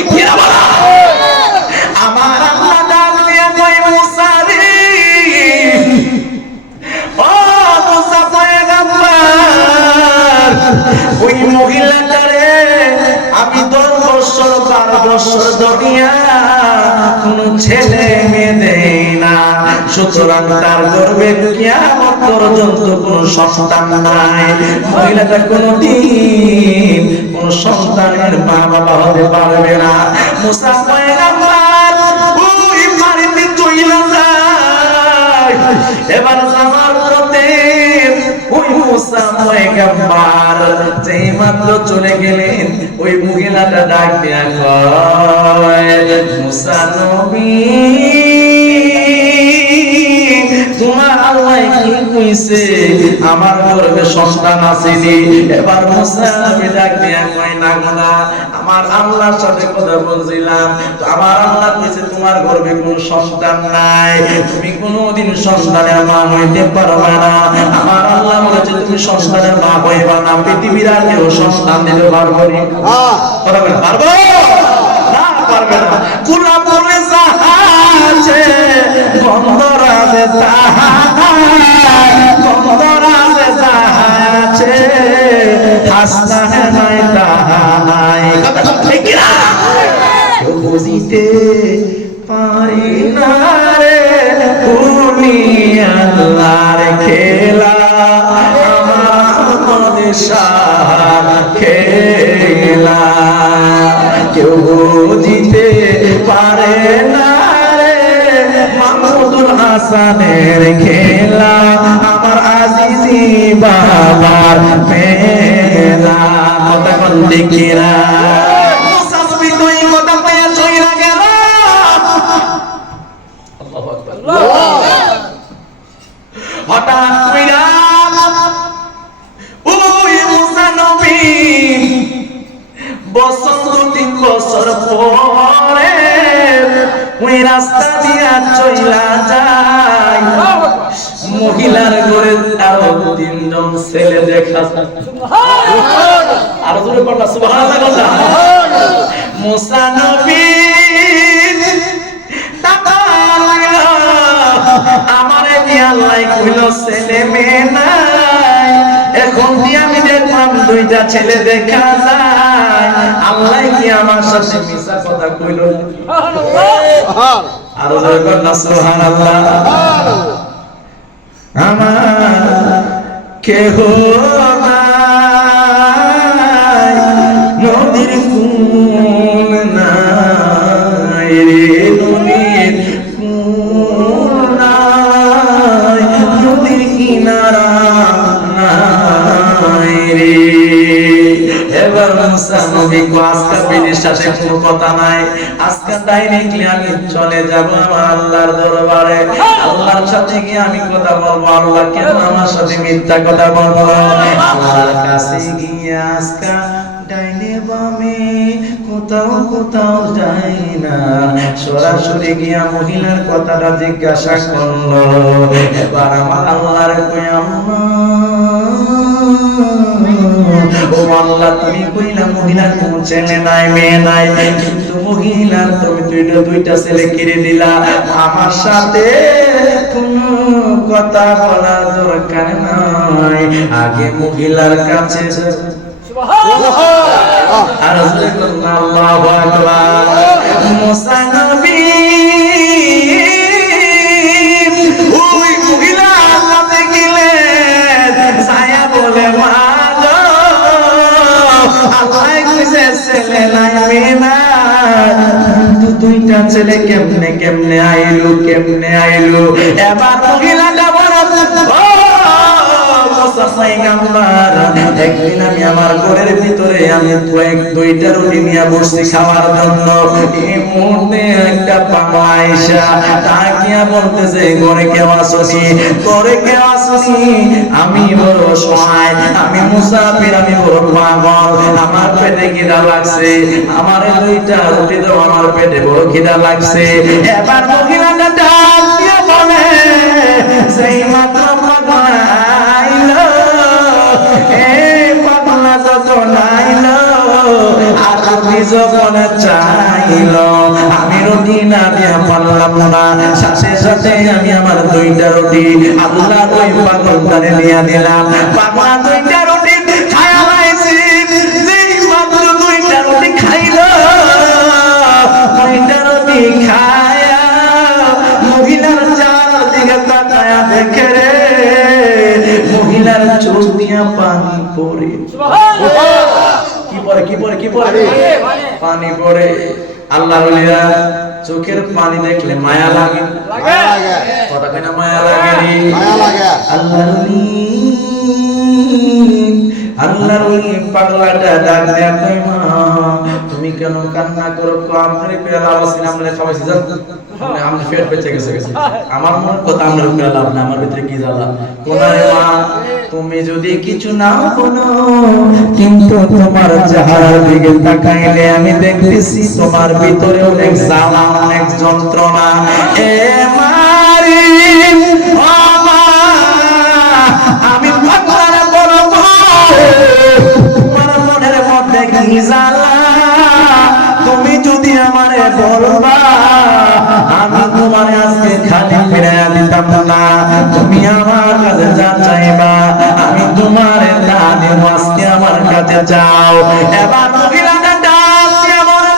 ঠিক কি না বলা? আমার আল্লাহ ডাক দিয়ে কই মুসা রে, ও মুসা পয়গম্বর, ওই মহিলাটারে আমি 10 বছর 12 বছর ধরিয়া কোনো ছেলে মেয়ে দেই না, সুতরাং তার গর্ভে কিয়ামত পর্যন্ত কোনো সন্তান নাই। মহিলাটা কোনোদিন কোন সন্তানের মা বাবা হতে পারবে না। মুসা পয়গম্বর ওই বাড়িতে চইলা যায়। এবার যাওয়ার পথে ওই মুসা পয়গম্বর যেই মাত্র চলে গেলেন, ওই মহিলাটা ডাক দিয়া কয়, মুসা নবী, তোমার আল্লাহ কি কইছে আমার গর্ভে সন্তান আসেনি? এবার মুসা নবী ডাক দিয়া কয়, না না, আমার আল্লাহর সাথে কথা বলছিলাম, তো আমার আল্লাহ কইছে তোমার গর্ভে কোনো সন্তান নাই, তুমি কোনোদিন সন্তানের মা হইতে পারবে না। আমার আল্লাহ বলেছে তুমি সন্তানের মা হইবা না, পৃথিবীর আর কেউ সন্তান দিতে পারবে না। কথা বলে পারবো না, পারবে না। পুরা বলে সাহায্যে বন্দরাজে তাহাই, বন্দরাজে সাহায্যে হাসনা হে নাই তাহাই। কথা ঠিক কি না? বুঝিতে পারি না রে তুমি আল্লাহর খেলা, আমার দেশার খেলা কেউ বুঝিতে পারে না রে মাহমুদুল হাসানের খেলা, আমার আজিজি বাবার মেলা। কথা কোন দেখি না? হঠাৎ কইরা ওই মুসা নবী বছর 2-3 বছর পরে ওই রাস্তা দিয়া চইলা যায়, মহিলার ঘরে আরো 3 জন ছেলে দেখা যায়। আরো জোরে বলবা সুবহানাল্লাহ। মুসা নবী আমারে দিয়ে আল্লাহ কইলো ছেলে মেয়ে নাই, এখন দিয়ে আমি দেখলাম 2টা ছেলে দেখা যায়, আল্লাহ কি আমার সাথে মিছা কথা কইলো? আরো জোরে বলনা সুবহানাল্লাহ। আমার কেহ নাই, নদীর কুল নাই রে, নদীর কিনারা নাই রে। এবার মুসা নবী কো আজকে বিনের সাথে কোনো কথা নাই, আজকে ডাইরেক্টলি আমি চলে যাব আমার আল্লাহর দরবারে, আল্লাহর সাথে গিয়ে আমি কথা বলবো। আল্লাহ কেন আমার সাথে মিথ্যা কথা বলবো? আল্লাহর কাছে গিয়ে আজকে ডাইনে বামে কোথাও কোথাও যাই না, সরাসরি গিয়া মহিলার কথাটা জিজ্ঞাসা করলো। এবার আমার আল্লাহর কই, ও আল্লাহ তুমি কইলা মহিলার কোনো ছেলে নাই মেয়ে নাই, কিন্তু মহিলার তুমি 2টা ছেলে কিনে দিলা, আমার সাথে কোনো কথা বলার দরকার নাই, আগে মহিলার কাছে আল্লাহু আকবার। মুসা নবী ওই মহিলার কাছে গেলেন, ছায়া বলে মা গো আল্লাহ কইছে ছেলে নাই মেয়ে নাই, কিন্তু 2টা ছেলে কেমনে কেমনে আইলো, কেমনে আইলো? এবার মহিলাটা বড় একদিন আমি আমার ঘরের ভিতরে আমি 2টা রুটি নিয়ে বসছি খাওয়ার জন্য, এই মুহূর্তে একটা পাগলা আয়েশা তাকিয়া বলতেছে ঘরে কেউ আসনি, ঘরে কেউ আসনি, আমি বড় অসহায়, আমি মুসাফির, আমি বড় পাগল, আমার পেটে খিদা লাগছে, আমার 2টা রুটি দাও, আমার পেটে বড় খিদা লাগছে। এবার মহিলাটা ডাক দিয়ে বলে, সেই মাত্র পাগলা আইলো, এই পাগলা যখন আইলো আর রুটি যখন চাইল আমি রুটি না দিয়া পারলাম না, সাথে সাথে আমি আমার দুইটা রুটি আল্লাহ ওই পাগলটারে দিয়া দিলাম। পাগলা দুইটা রুটি খায়া লাইছি, যেই মাত্র দুইটা রুটি খাইল, দুইটা রুটি খায়া মহিলার চার দিকে তাকায়া দেখে রে মহিলার চোখ দিয়া পানি পড়ে। কি পড়ে কি পড়ে কি পড়ে? পানি পড়ে। আল্লাহর ওলিরা চোখের পানি দেখলে মায়া লাগে, কথা কই না মায়া লাগে? আল্লাহর ওলি আল্লাহর ওলি পাগলাটা ডাক দেয়া কই মা তুমি কেন কান্না করো? আপনার পেলা আওয়াজ আমলে খাওয়াইছি জান, আমি পেট বেঁচে গেছে আমার মন কথা আমরা পেলাম না, আমার ভিতরে কি জ্বালা। কোনারে মা তুমি যদি কিছু না বলো কিন্তু তোমার চেহারার দিকে তাকাইলে আমি দেখতেছি তোমার ভিতরে অনেক জ্বালা অনেক যন্ত্রণা। এ মারি ও মা আমি পাগলারে বলবো তোমার মনের মধ্যে কি জ্বালা, তুমি যদি আমারে বলবা আমি তোমারে আজকে খালি ফিরাইয়া দিতাম না, তুমি আমার কাছে যা চাইবা আমি তোমারে তা দেব, আজকে আমার কাছে যাও। এবার মহিলাটা ডাক দিয়ে বলে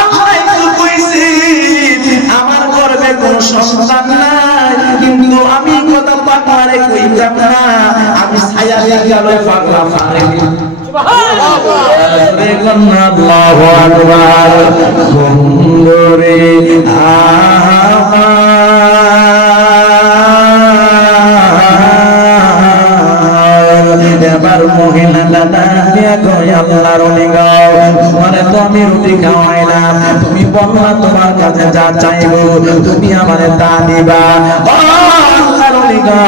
আল্লাহ একটু কইছি আমার গর্ভে কোনো সন্তান নাই, কিন্তু আমি কথা পাগলারে কইতাম না, আমি ছায়া দিয়ে গেল পাগলা ফারে। আল্লাহু আকবার। বন্ধুরে এবার মহিলাটা ডাকিয়া কই আল্লাহর ওলি গো তোমারে তো আমি রুটি খাওয়াইলাম, তুমি বললা তোমার কাছে যা চাইবো তুমি আমারে তা দিবা। আল্লাহর ওলি গো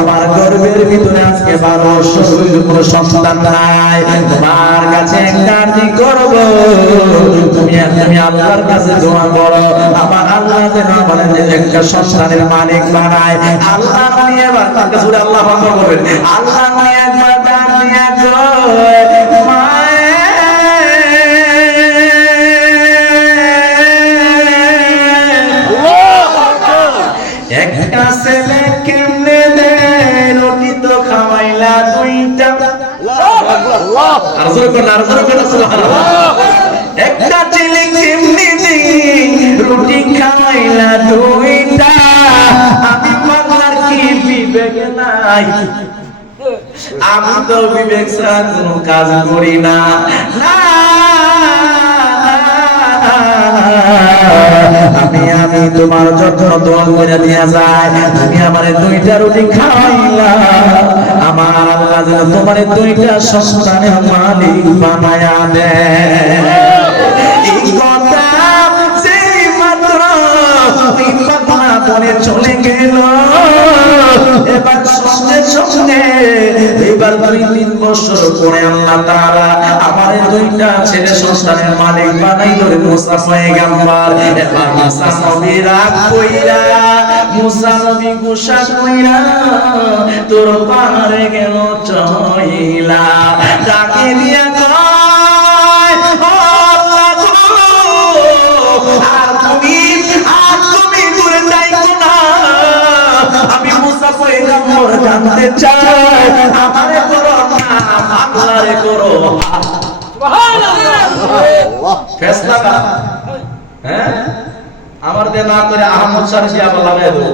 আমার গর্ভের ভিতরে আজকে 12 বছর হইল কোনো সন্তান নাই, তোমার কাছে একটা আরজি করব, তুমি আল্লাহর কাছে দোয়া করো আমার আল্লাহ যেন আমাদের একটা সন্তানের মালিক বানায়। আল্লাহ নিয়ে এবার তার কাছে আল্লাহ আকবার বলবেন। আল্লাহ নিয়ে একবার ডাক দিয়া কই মায়ে একটা ছেলে কেমনে দে রুটি তো খাওয়াইলা দুইটা, একটা ছেলে কেমনে দে রুটি খাওয়াইলা দুইটা, আমি পাগলার কি বিবেক নাই? আমি তো বিবেক ছাড়া কোনো কাজ করি না। আমি তোমার যত্ন দোয়া করে দিয়া যায়, তুমি আমারে দুইটা রুটি খাওয়াইলা, আমার আল্লাহ যেন তোমারে দুইটা সন্তানের মালিক বানায়া দেয়। এই কথা সেই মাত্র পাগলা বলে চলে গেল। এবার সঙ্গে সঙ্গে এবার 2-3 বছর পরে আল্লাহ তাআলা আমার দুইটা ছেলে সন্তানের মালিক বানাই ধরে মুসা পয়গম্বর। এবার মুসা নবী রাগ কইরা মুসা নবী গুসা কইরা তোর পাহাড়ে গেল চইলা, ডাকে দিয়া কয় ও আল্লাহ আর তুমি দূরে যাইতো না, আমি মুসা পয়গম্বর জানতে চাই আমারে করো না আল্লাহরে করো। সুবহানাল্লাহ ফেসলা না হ্যাঁ আমার দে না করে আহমদ শাহ জি আবার লাগাই দেব।